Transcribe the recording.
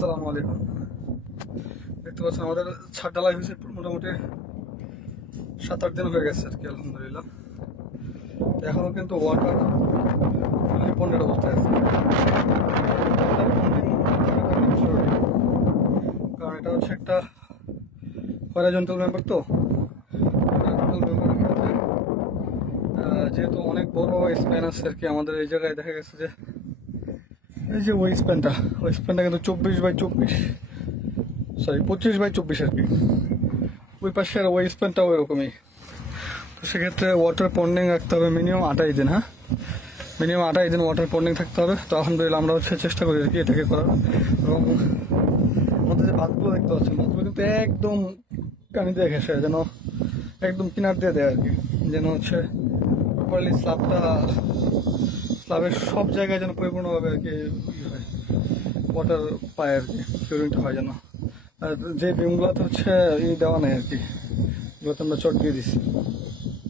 আসসালামু আলাইকুম। দেখতে পাচ্ছেন আমাদের ছাদ ঢালাই হয়েছে মোটামুটি 7-8 দিন হয়ে গেছে আর কি, আলহামদুলিল্লাহ। এখনো কিন্তু ওয়াটার ফুললি পন্ডের অবস্থায় আছে। কারণ এটা হচ্ছে একটা হরাইজন্টাল মেম্বার, তো হরাইজন্টাল মেম্বারের ক্ষেত্রে যেহেতু অনেক বড় স্প্যান আছে আর কি, আমাদের এই জায়গায় দেখা গেছে যে এই যে ওই স্প্যানটা কিন্তু 24x24, সরি 25x24 আর কি। ওই পাশের ওই স্প্যানটা ওই রকমই। তো সেক্ষেত্রে ওয়াটার পন্ডিং রাখতে হবে মিনিমাম 28 দিন। হ্যাঁ, মিনিমাম 28 দিন ওয়াটার পন্ডিং থাকতে হবে। তো আলহামদুলিল্লাহ আমরা চেষ্টা করি আর কি এটাকে করার। এবং আমাদের যে বাঁধগুলো দেখতে পাচ্ছেন, বাঁধগুলো কিন্তু একদম কানি দিয়ে ঘেঁষে, যেন একদম কিনার দিয়ে দেয় আর কি, যেন প্রপারলি স্ল্যাবের সব জায়গায় যেন পরিপূর্ণভাবে আর কি ওয়াটার পায় আর কি, ফিউরিংটা হয় যেন। আর যে বিমগুলোতে দেওয়া নেই আর কি, এগুলোতে আমরা চট দিয়ে দিচ্ছি।